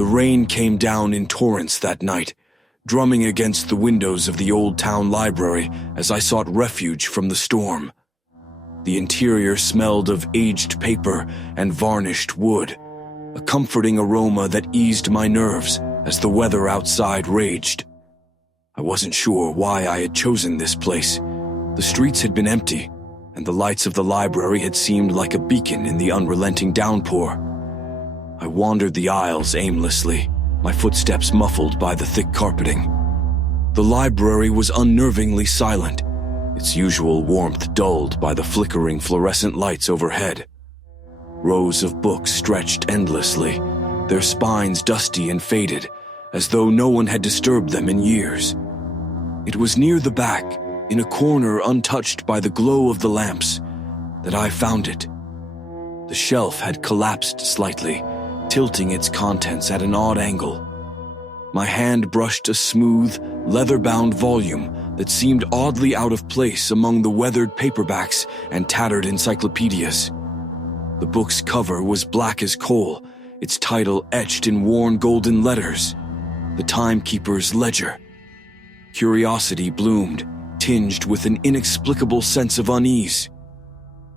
The rain came down in torrents that night, drumming against the windows of the old town library as I sought refuge from the storm. The interior smelled of aged paper and varnished wood, a comforting aroma that eased my nerves as the weather outside raged. I wasn't sure why I had chosen this place. The streets had been empty, and the lights of the library had seemed like a beacon in the unrelenting downpour. I wandered the aisles aimlessly, my footsteps muffled by the thick carpeting. The library was unnervingly silent, its usual warmth dulled by the flickering fluorescent lights overhead. Rows of books stretched endlessly, their spines dusty and faded, as though no one had disturbed them in years. It was near the back, in a corner untouched by the glow of the lamps, that I found it. The shelf had collapsed slightly, tilting its contents at an odd angle. My hand brushed a smooth, leather-bound volume that seemed oddly out of place among the weathered paperbacks and tattered encyclopedias. The book's cover was black as coal, its title etched in worn golden letters, The Timekeeper's Ledger. Curiosity bloomed, tinged with an inexplicable sense of unease.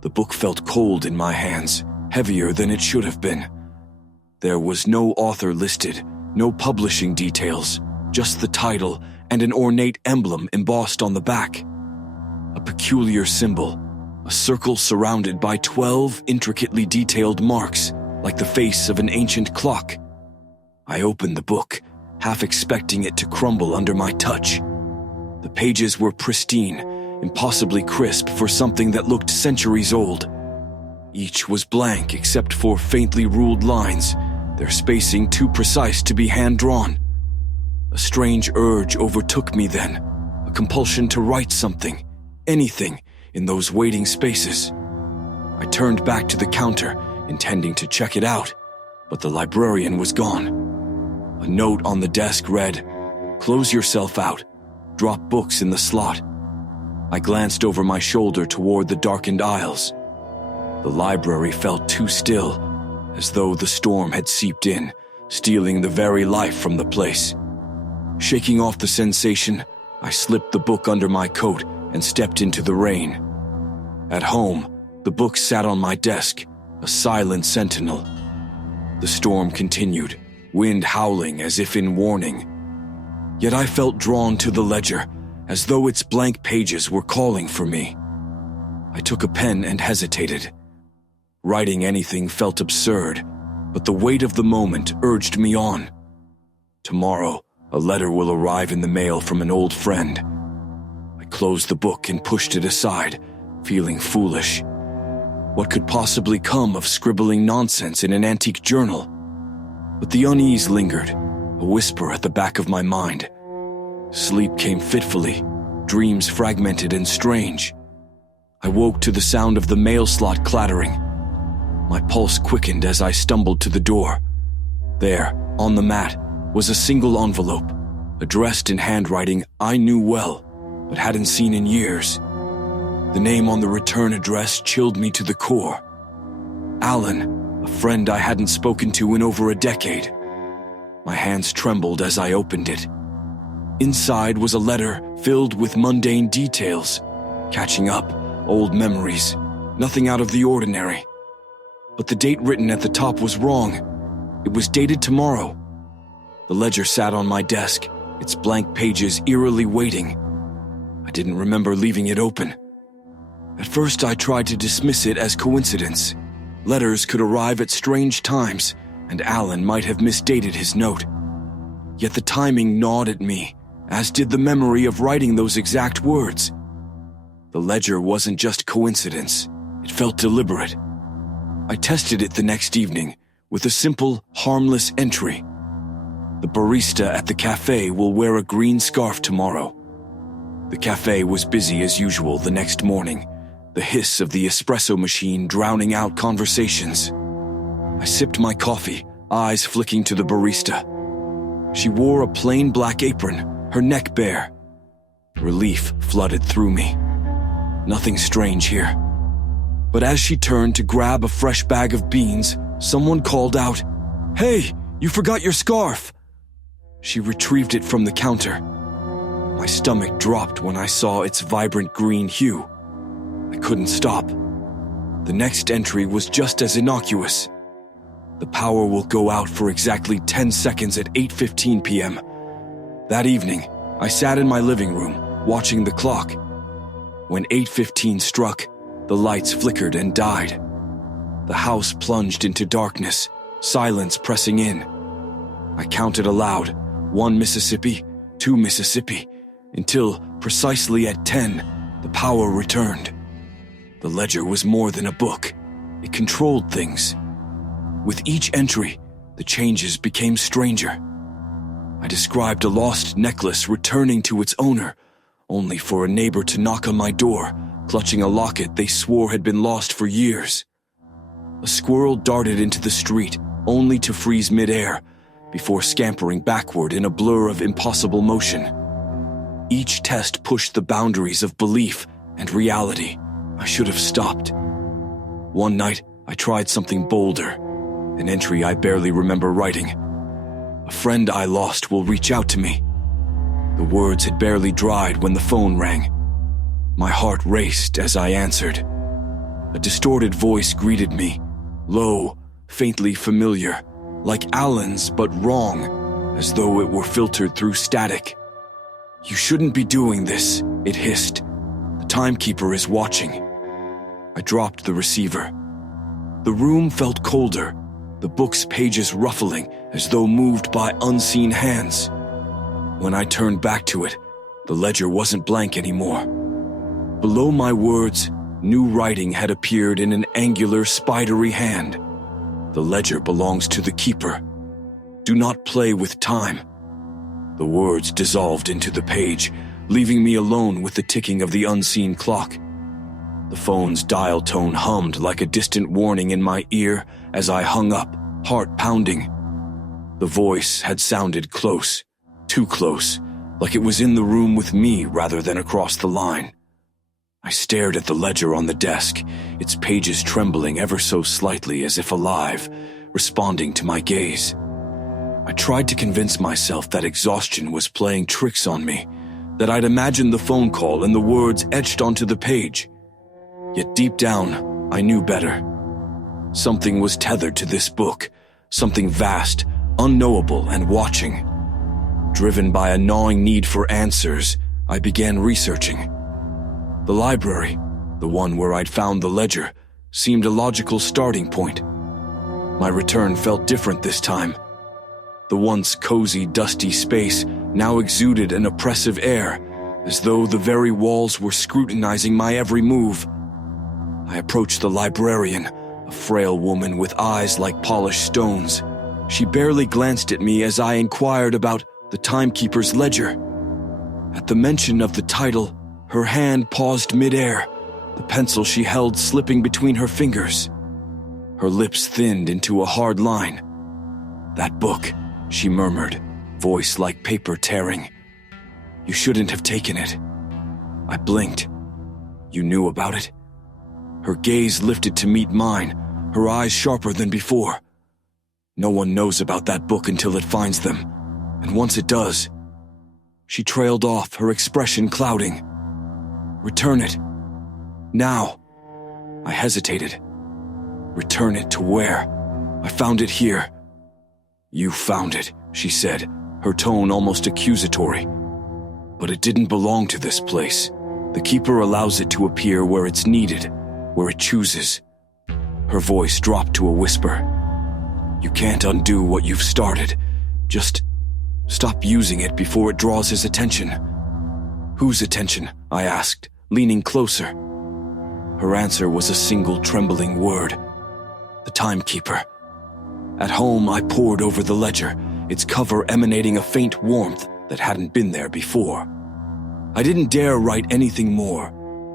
The book felt cold in my hands, heavier than it should have been. There was no author listed, no publishing details, just the title and an ornate emblem embossed on the back. A peculiar symbol, a circle surrounded by 12 intricately detailed marks, like the face of an ancient clock. I opened the book, half expecting it to crumble under my touch. The pages were pristine, impossibly crisp for something that looked centuries old. Each was blank except for faintly ruled lines, their spacing too precise to be hand-drawn. A strange urge overtook me then, a compulsion to write something, anything, in those waiting spaces. I turned back to the counter, intending to check it out, but the librarian was gone. A note on the desk read, "Close yourself out. Drop books in the slot." I glanced over my shoulder toward the darkened aisles. The library felt too still, as though the storm had seeped in, stealing the very life from the place. Shaking off the sensation, I slipped the book under my coat and stepped into the rain. At home, the book sat on my desk, a silent sentinel. The storm continued, wind howling as if in warning. Yet I felt drawn to the ledger, as though its blank pages were calling for me. I took a pen and hesitated. Writing anything felt absurd, but the weight of the moment urged me on. Tomorrow, a letter will arrive in the mail from an old friend. I closed the book and pushed it aside, feeling foolish. What could possibly come of scribbling nonsense in an antique journal? But the unease lingered, a whisper at the back of my mind. Sleep came fitfully, dreams fragmented and strange. I woke to the sound of the mail slot clattering. My pulse quickened as I stumbled to the door. There, on the mat, was a single envelope, addressed in handwriting I knew well, but hadn't seen in years. The name on the return address chilled me to the core. Alan, a friend I hadn't spoken to in over a decade. My hands trembled as I opened it. Inside was a letter filled with mundane details, catching up, old memories, nothing out of the ordinary. But the date written at the top was wrong. It was dated tomorrow. The ledger sat on my desk, its blank pages eerily waiting. I didn't remember leaving it open. At first I tried to dismiss it as coincidence. Letters could arrive at strange times, and Alan might have misdated his note. Yet the timing gnawed at me, as did the memory of writing those exact words. The ledger wasn't just coincidence, it felt deliberate. I tested it the next evening with a simple, harmless entry. The barista at the cafe will wear a green scarf tomorrow. The cafe was busy as usual the next morning, the hiss of the espresso machine drowning out conversations. I sipped my coffee, eyes flicking to the barista. She wore a plain black apron, her neck bare. Relief flooded through me. Nothing strange here. But as she turned to grab a fresh bag of beans, someone called out, "Hey, You forgot your scarf!" She retrieved it from the counter. My stomach dropped when I saw its vibrant green hue. I couldn't stop. The next entry was just as innocuous. The power will go out for exactly 10 seconds at 8:15 p.m. That evening, I sat in my living room, watching the clock. When 8:15 struck, the lights flickered and died. The house plunged into darkness, silence pressing in. I counted aloud, 1 Mississippi, 2 Mississippi, until, precisely at 10, the power returned. The ledger was more than a book. It controlled things. With each entry, the changes became stranger. I described a lost necklace returning to its owner, only for a neighbor to knock on my door, clutching a locket they swore had been lost for years. A squirrel darted into the street, only to freeze midair, before scampering backward in a blur of impossible motion. Each test pushed the boundaries of belief and reality. I should have stopped. One night, I tried something bolder, an entry I barely remember writing. A friend I lost will reach out to me. The words had barely dried when the phone rang. My heart raced as I answered. A distorted voice greeted me, low, faintly familiar, like Alan's but wrong, as though it were filtered through static. "You shouldn't be doing this," it hissed. "The Timekeeper is watching." I dropped the receiver. The room felt colder, the book's pages ruffling as though moved by unseen hands. When I turned back to it, the ledger wasn't blank anymore. Below my words, new writing had appeared in an angular, spidery hand. "The ledger belongs to the keeper. Do not play with time." The words dissolved into the page, leaving me alone with the ticking of the unseen clock. The phone's dial tone hummed like a distant warning in my ear as I hung up, heart pounding. The voice had sounded close, too close, like it was in the room with me rather than across the line. I stared at the ledger on the desk, its pages trembling ever so slightly as if alive, responding to my gaze. I tried to convince myself that exhaustion was playing tricks on me, that I'd imagined the phone call and the words etched onto the page. Yet deep down, I knew better. Something was tethered to this book, something vast, unknowable, and watching. Driven by a gnawing need for answers, I began researching. The library, the one where I'd found the ledger, seemed a logical starting point. My return felt different this time. The once cozy, dusty space now exuded an oppressive air, as though the very walls were scrutinizing my every move. I approached the librarian, a frail woman with eyes like polished stones. She barely glanced at me as I inquired about the Timekeeper's ledger. At the mention of the title, her hand paused midair, the pencil she held slipping between her fingers. Her lips thinned into a hard line. "That book," she murmured, voice like paper tearing. "You shouldn't have taken it." I blinked. "You knew about it?" Her gaze lifted to meet mine, her eyes sharper than before. "No one knows about that book until it finds them, and once it does..." She trailed off, her expression clouding. "Return it. Now." I hesitated. "Return it to where? I found it here." "You found it," she said, her tone almost accusatory. "But it didn't belong to this place. The keeper allows it to appear where it's needed, where it chooses." Her voice dropped to a whisper. "You can't undo what you've started. Just stop using it before it draws his attention." "Whose attention?" I asked, leaning closer. Her answer was a single trembling word. "The Timekeeper." At home, I pored over the ledger, its cover emanating a faint warmth that hadn't been there before. I didn't dare write anything more,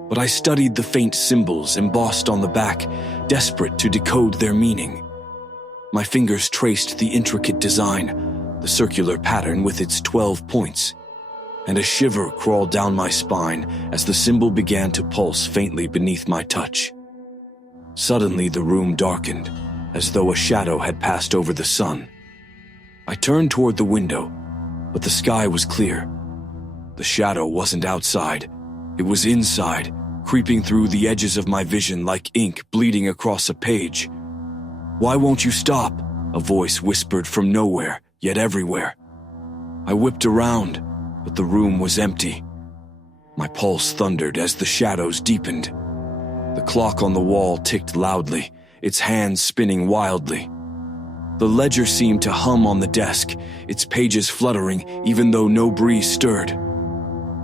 but I studied the faint symbols embossed on the back, desperate to decode their meaning. My fingers traced the intricate design, the circular pattern with its 12 points, and a shiver crawled down my spine as the symbol began to pulse faintly beneath my touch. Suddenly the room darkened, as though a shadow had passed over the sun. I turned toward the window, but the sky was clear. The shadow wasn't outside. It was inside, creeping through the edges of my vision like ink bleeding across a page. "Why won't you stop?" a voice whispered from nowhere, yet everywhere. I whipped around, but the room was empty. My pulse thundered as the shadows deepened. The clock on the wall ticked loudly, its hands spinning wildly. The ledger seemed to hum on the desk, its pages fluttering even though no breeze stirred.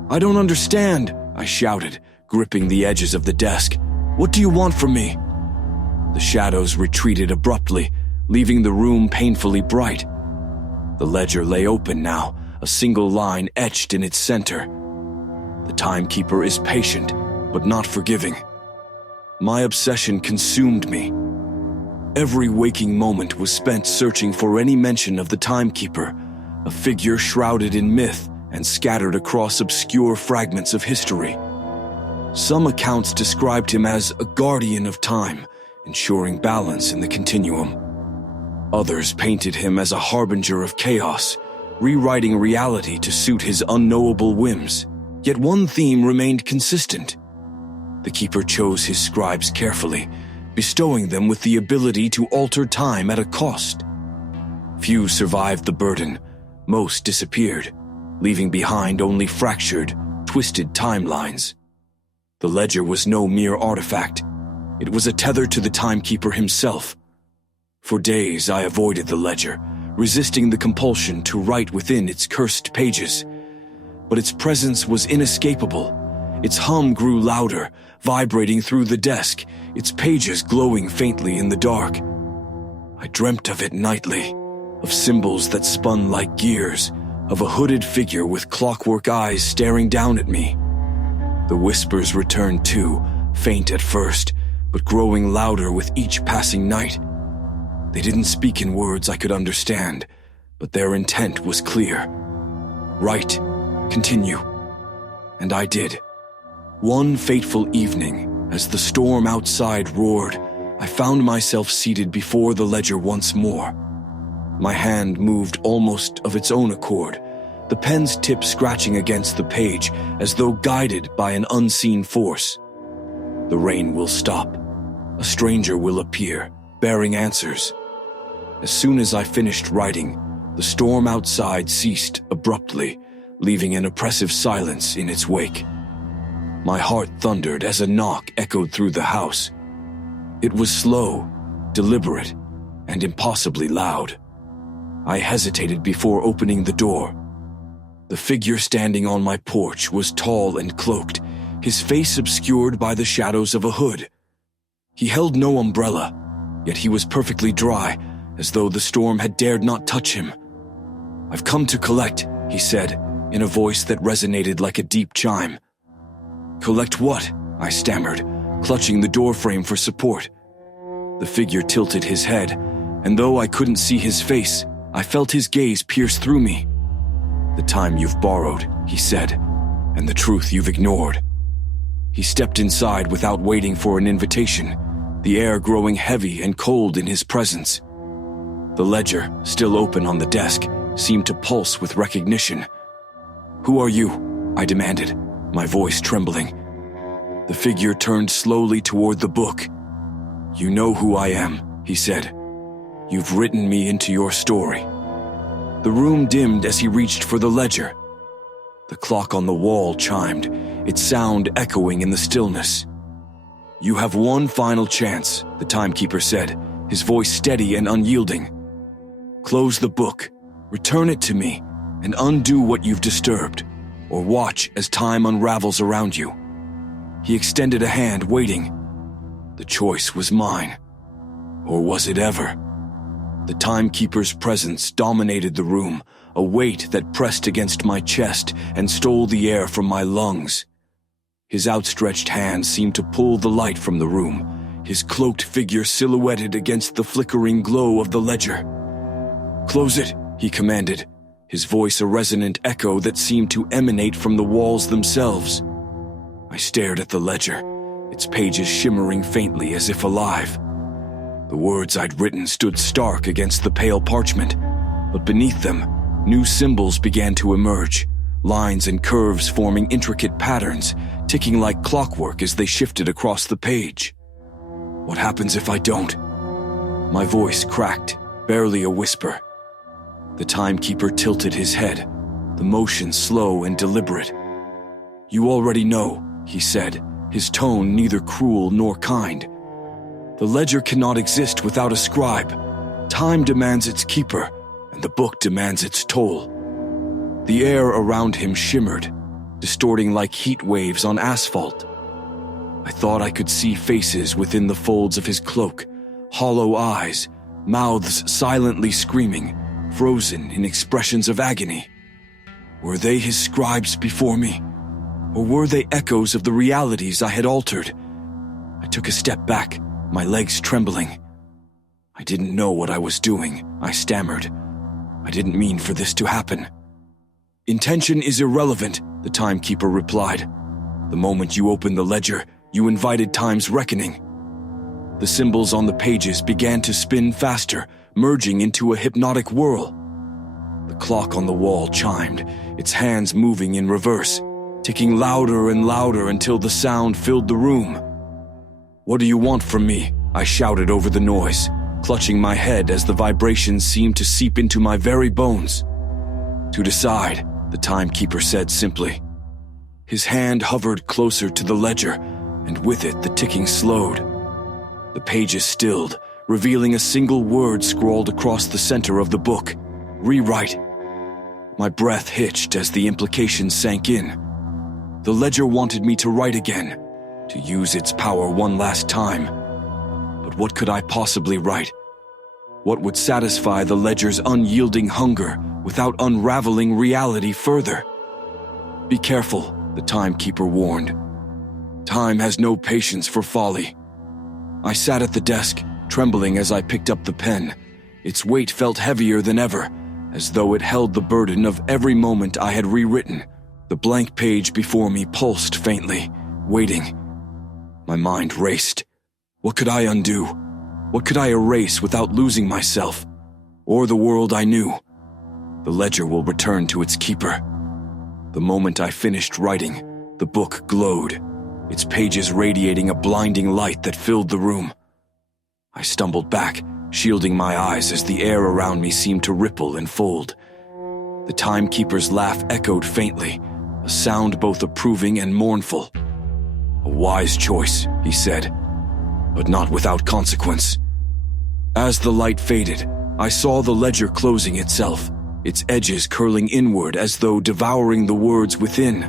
"I don't understand," I shouted, gripping the edges of the desk. "What do you want from me?" The shadows retreated abruptly, leaving the room painfully bright. The ledger lay open now, a single line etched in its center. "The Timekeeper is patient, but not forgiving." My obsession consumed me. Every waking moment was spent searching for any mention of the Timekeeper, a figure shrouded in myth and scattered across obscure fragments of history. Some accounts described him as a guardian of time, ensuring balance in the continuum. Others painted him as a harbinger of chaos, rewriting reality to suit his unknowable whims. Yet one theme remained consistent. The Keeper chose his scribes carefully, bestowing them with the ability to alter time at a cost. Few survived the burden, most disappeared, leaving behind only fractured, twisted timelines. The ledger was no mere artifact. It was a tether to the Timekeeper himself. For days I avoided the ledger, resisting the compulsion to write within its cursed pages. But its presence was inescapable. Its hum grew louder, vibrating through the desk, its pages glowing faintly in the dark. I dreamt of it nightly, of symbols that spun like gears, of a hooded figure with clockwork eyes staring down at me. The whispers returned too, faint at first, but growing louder with each passing night. They didn't speak in words I could understand, but their intent was clear. Write, continue. And I did. One fateful evening, as the storm outside roared, I found myself seated before the ledger once more. My hand moved almost of its own accord, the pen's tip scratching against the page as though guided by an unseen force. The rain will stop. A stranger will appear, bearing answers. As soon as I finished writing, the storm outside ceased abruptly, leaving an oppressive silence in its wake. My heart thundered as a knock echoed through the house. It was slow, deliberate, and impossibly loud. I hesitated before opening the door. The figure standing on my porch was tall and cloaked, his face obscured by the shadows of a hood. He held no umbrella, yet he was perfectly dry, as though the storm had dared not touch him. "I've come to collect," he said, in a voice that resonated like a deep chime. "Collect what?" I stammered, clutching the doorframe for support. The figure tilted his head, and though I couldn't see his face, I felt his gaze pierce through me. "The time you've borrowed," he said, "and the truth you've ignored." He stepped inside without waiting for an invitation, the air growing heavy and cold in his presence. The ledger, still open on the desk, seemed to pulse with recognition. "Who are you?" I demanded, my voice trembling. The figure turned slowly toward the book. "You know who I am," he said. "You've written me into your story." The room dimmed as he reached for the ledger. The clock on the wall chimed, its sound echoing in the stillness. "You have one final chance," the Timekeeper said, his voice steady and unyielding. "Close the book, return it to me, and undo what you've disturbed, or watch as time unravels around you." He extended a hand, waiting. The choice was mine. Or was it ever? The Timekeeper's presence dominated the room, a weight that pressed against my chest and stole the air from my lungs. His outstretched hand seemed to pull the light from the room, his cloaked figure silhouetted against the flickering glow of the ledger. "Close it," he commanded, his voice a resonant echo that seemed to emanate from the walls themselves. I stared at the ledger, its pages shimmering faintly as if alive. The words I'd written stood stark against the pale parchment, but beneath them, new symbols began to emerge, lines and curves forming intricate patterns, ticking like clockwork as they shifted across the page. What happens if I don't? My voice cracked, barely a whisper. The timekeeper tilted his head, the motion slow and deliberate. "You already know," he said, his tone neither cruel nor kind. "The ledger cannot exist without a scribe. Time demands its keeper, and the book demands its toll." The air around him shimmered, distorting like heat waves on asphalt. I thought I could see faces within the folds of his cloak, hollow eyes, mouths silently screaming, frozen in expressions of agony. Were they his scribes before me? Or were they echoes of the realities I had altered? I took a step back, my legs trembling. "I didn't know what I was doing," I stammered. "I didn't mean for this to happen." "Intention is irrelevant," the timekeeper replied. "The moment you opened the ledger, you invited time's reckoning." The symbols on the pages began to spin faster, merging into a hypnotic whirl. The clock on the wall chimed, its hands moving in reverse, ticking louder and louder until the sound filled the room. "What do you want from me?" I shouted over the noise, clutching my head as the vibrations seemed to seep into my very bones. "To decide," the timekeeper said simply. His hand hovered closer to the ledger, and with it the ticking slowed. The pages stilled, revealing a single word scrawled across the center of the book: "Rewrite." My breath hitched as the implication sank in. The ledger wanted me to write again, to use its power one last time. But what could I possibly write? What would satisfy the ledger's unyielding hunger without unraveling reality further? "Be careful," the timekeeper warned. "Time has no patience for folly." I sat at the desk, trembling as I picked up the pen. Its weight felt heavier than ever, as though it held the burden of every moment I had rewritten. The blank page before me pulsed faintly, waiting. My mind raced. What could I undo? What could I erase without losing myself? Or the world I knew? The ledger will return to its keeper. The moment I finished writing, the book glowed, its pages radiating a blinding light that filled the room. I stumbled back, shielding my eyes as the air around me seemed to ripple and fold. The timekeeper's laugh echoed faintly, a sound both approving and mournful. "A wise choice," he said, "but not without consequence." As the light faded, I saw the ledger closing itself, its edges curling inward as though devouring the words within.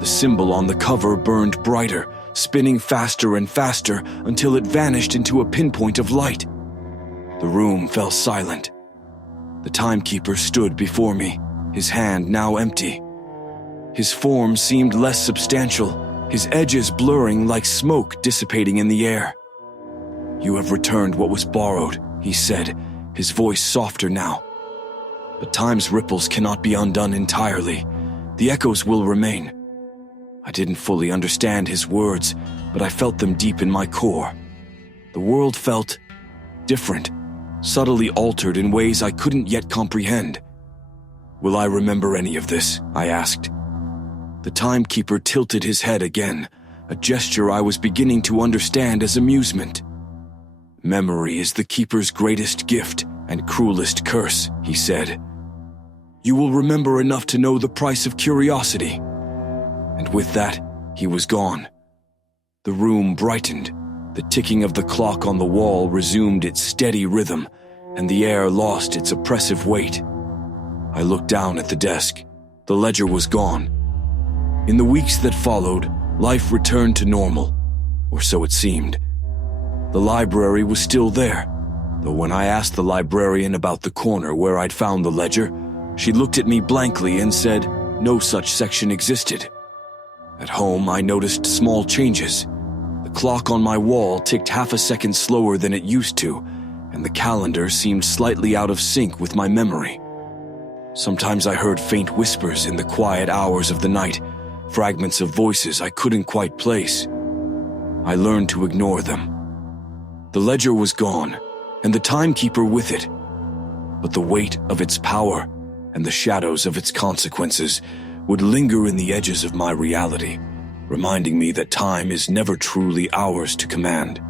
The symbol on the cover burned brighter, spinning faster and faster until it vanished into a pinpoint of light. The room fell silent. The timekeeper stood before me, his hand now empty. His form seemed less substantial, his edges blurring like smoke dissipating in the air. "You have returned what was borrowed," he said, his voice softer now. "But time's ripples cannot be undone entirely. The echoes will remain." I didn't fully understand his words, but I felt them deep in my core. The world felt different, subtly altered in ways I couldn't yet comprehend. "Will I remember any of this?" I asked. The timekeeper tilted his head again, a gesture I was beginning to understand as amusement. "Memory is the keeper's greatest gift and cruelest curse," he said. "You will remember enough to know the price of curiosity." And with that, he was gone. The room brightened. The ticking of the clock on the wall resumed its steady rhythm, and the air lost its oppressive weight. I looked down at the desk. The ledger was gone. In the weeks that followed, life returned to normal, or so it seemed. The library was still there, though when I asked the librarian about the corner where I'd found the ledger, she looked at me blankly and said no such section existed. At home, I noticed small changes. The clock on my wall ticked half a second slower than it used to, and the calendar seemed slightly out of sync with my memory. Sometimes I heard faint whispers in the quiet hours of the night, fragments of voices I couldn't quite place. I learned to ignore them. The ledger was gone, and the timekeeper with it. but the weight of its power and the shadows of its consequences would linger in the edges of my reality, reminding me that time is never truly ours to command.